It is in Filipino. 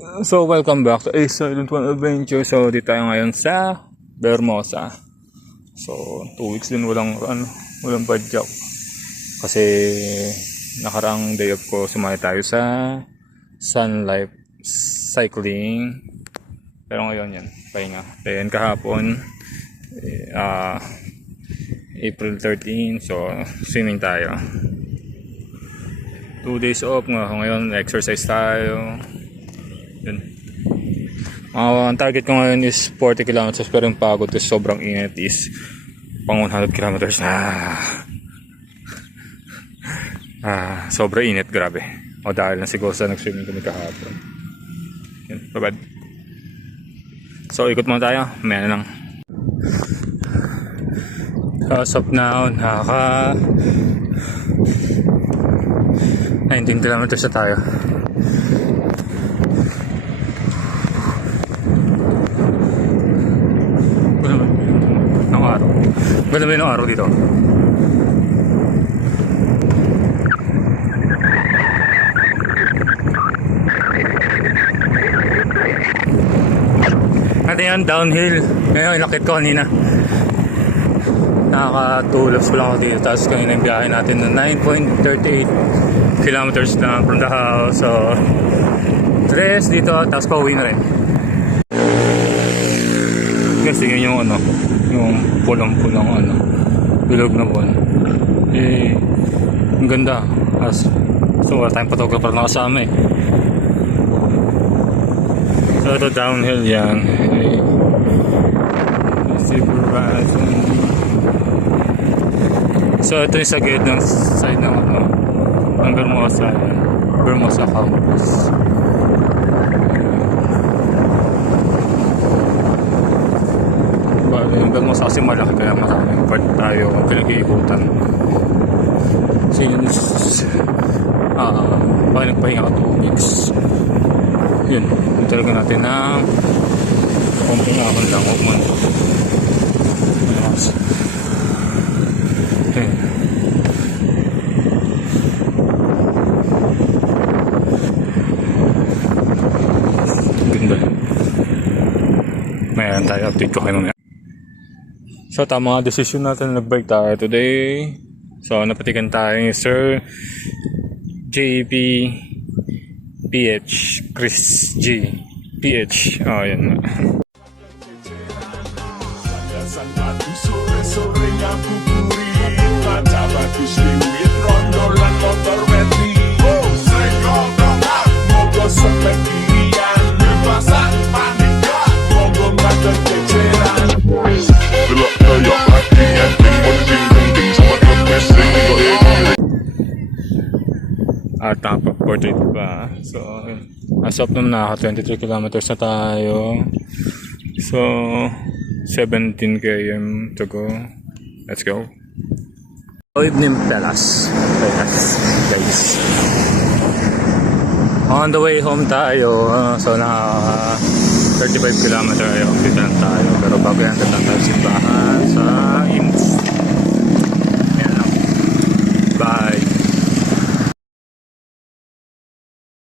So, welcome back to A Silent One Adventure. So, dito tayo ngayon sa Bermosa. So, two weeks din walang, ano, walang badyak. Kasi, nakaraang day off ko, sumali tayo sa Sun Life Cycling. Pero ngayon yan, pahinga. Then, kahapon, ah, April 13, so, swimming tayo. Two days off nga. Ngayon, exercise tayo. Yun. Ah, ang target ko ngayon is 40 kilometers pero yung pagod is sobrang init is pang 100 kilometers. Ah. ah, sobrang init, grabe. O dahil na siguro sa nag-swimming kami kahapon. Yun, babad. So, ikot muna tayo. Maya na lang. As of now, nakaka 19 kilometers na tayo. Ganda ba? Ang araw. Ganda ba yung araw dito? Natin yan, downhill. Ngayon, inakit ko kanina. Nakakatulos ko lang ako dito. Tapos kanina yung biyahe natin na 9.38 kilometers na from the house. So, tres dito. Tapos pauwi na rin. Kasi yun yung ano, yung pulang-pulang ano, bilog na buwan. Eh, ang ganda. As, so, wala tayong photographer na kasama eh. So, ito downhill yan. Eh. So, ito yung sa gate ng side ng ano, ng Bermosa. Bermosa Campus. Yung Bermosa kasi malaki kaya maraming part tayo pinag-iikutan. Since, ah, uh, baka nagpahinga ka 2 weeks. Yun, talaga natin na kumping akong lang, huwag. Ayos. Okay. Ganda. Mayroon tayo update ko kayo mamaya. So tama nga decision natin na nag-bike tayo today. So napatikan tayo ni Sir JP PH Chris G PH. Oh, yan. San batu At nakapa portrait pa. So, as of now, naka 23 kilometers na tayo. So, 17 km to go. Let's go. Evening, fellas. Fellas, guys. On the way home tayo. uh, so, naka 35 kilometer ay update lang tayo. Pero bago yan, tatang tayo simbahan sa IMS.